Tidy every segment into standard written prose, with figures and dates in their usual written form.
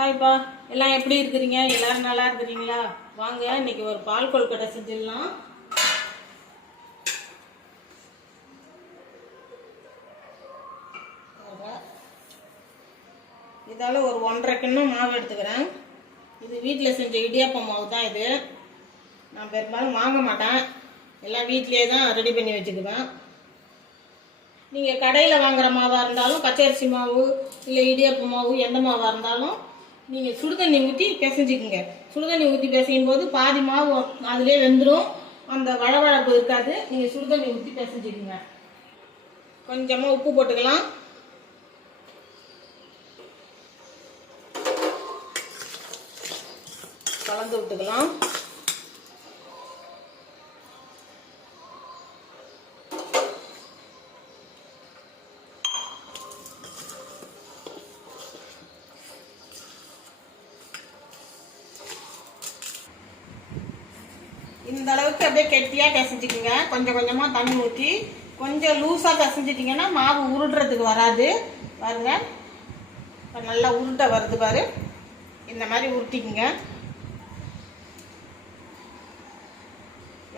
ஹாய்ப்பா, எல்லாம் எப்படி இருக்கிறீங்க? எல்லாரும் நல்லா இருக்கிறீங்களா? வாங்க, இன்னைக்கு ஒரு பால் கொழுக்கட்டை செஞ்சிடலாம். இதால் ஒரு 1.5 கிண்ணம் மாவு எடுத்துக்கிறேன். இது வீட்டில் செஞ்ச இடியாப்பம் மாவு தான். இது நான் பெரும்பாலும் வாங்க மாட்டேன், எல்லாம் வீட்டிலே தான் ரெடி பண்ணி வச்சுக்குவேன். நீங்கள் கடையில் வாங்குகிற மாவாக இருந்தாலும், பச்சரிசி மாவு இல்லை இடியாப்ப மாவு எந்த மாவாக இருந்தாலும் நீங்கள் சுடுதண்ணி ஊற்றி பிசைஞ்சிக்குங்க. சுடுதண்ணி ஊற்றி பிசையும் போது பாதி மாவு அதிலே வெந்துடும், அந்த வளவளப்பு இருக்காது. நீங்கள் சுடுதண்ணி ஊற்றி பிசைஞ்சிக்குங்க. கொஞ்சமாக உப்பு போட்டுக்கலாம். கலந்து விட்டுக்கலாம். இந்த அளவுக்கு அப்படியே கெட்டியாக பிசைஞ்சிக்குங்க. கொஞ்சம் கொஞ்சமாக தண்ணி ஊற்றி கொஞ்சம் லூஸாக பிசைஞ்சிட்டிங்கன்னா மாவு உருட்டுறதுக்கு வராது. பாருங்க, இப்போ நல்லா உருட்டை வருது பாரு. இந்த மாதிரி உருட்டிக்குங்க.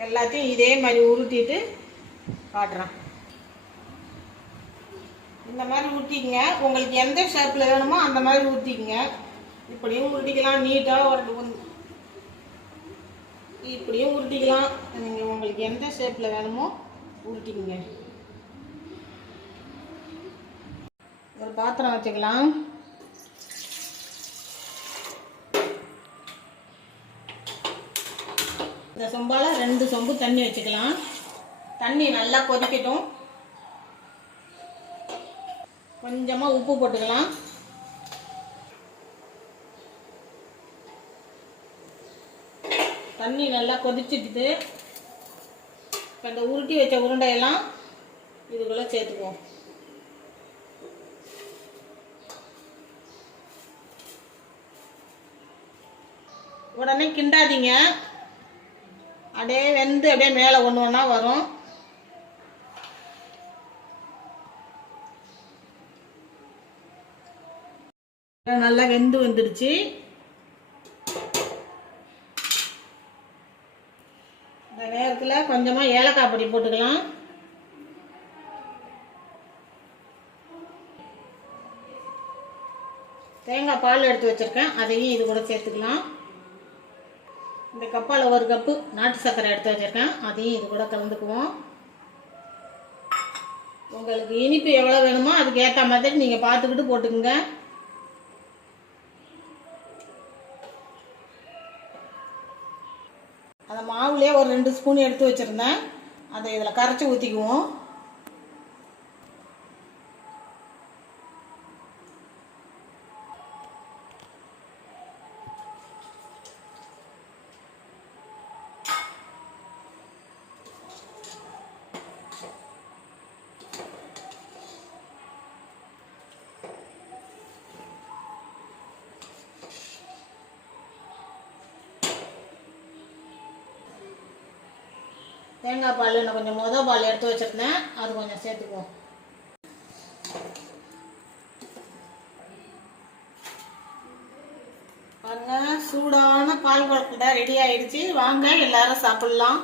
எல்லாத்தையும் இதே மாதிரி உருட்டிட்டு காட்டுறேன். இந்த மாதிரி உருட்டிக்குங்க. உங்களுக்கு எந்த ஷேப்பில் வேணுமோ அந்த மாதிரி உருட்டிக்குங்க. இப்படியும் உருட்டிக்கலாம், நீட்டாக ஒரு இப்படியும் உருட்டிக்கலாம். நீங்கள் உங்களுக்கு எந்த ஷேப்பில் வேணுமோ உருட்டிக்குங்க. ஒரு பாத்திரம் வச்சுக்கலாம். இந்த சொம்பால் 2 சொம்பு தண்ணி வச்சுக்கலாம். தண்ணி நல்லா கொதிக்கட்டும். கொஞ்சமாக உப்பு போட்டுக்கலாம். தண்ணி நல்லா கொதிச்சுட்டு இப்போ இந்த உருட்டி வச்ச உருண்டையெல்லாம் இதுக்குள்ளே சேர்த்துக்குவோம். உடனே கிண்டாதீங்க, அப்படியே வெந்து அப்படியே மேலே ஒன்று ஒன்றா வரும். நல்லா வெந்து வந்துடுச்சு. இந்த நேரத்தில் கொஞ்சமாக ஏலக்காய் பொடி போட்டுக்கலாம். தேங்காய் பால் எடுத்து வச்சுருக்கேன், அதையும் இது கூட சேர்த்துக்கலாம். இந்த கப்பால் 1 கப்பு நாட்டு சர்க்கரை எடுத்து வச்சுருக்கேன், அதையும் இது கூட கலந்துக்குவோம். உங்களுக்கு இனிப்பு எவ்வளோ வேணுமோ அதுக்கு ஏற்ற மாதிரி நீங்கள் பார்த்துக்கிட்டு போட்டுக்குங்க. அந்த மாவுலேயே ஒரு 2 ஸ்பூன் எடுத்து வச்சுருந்தேன், அதை இதில் கரைச்சி ஊற்றிக்குவோம். தேங்காய் பால் நான் கொஞ்சம் பால் எடுத்து வச்சுருந்தேன், அது கொஞ்சம் சேர்த்துக்குவோம். பாருங்க, சூடான பால் கொழுக்கட்டை ரெடி ஆயிடுச்சு. வாங்க எல்லாரும் சாப்பிடலாம்.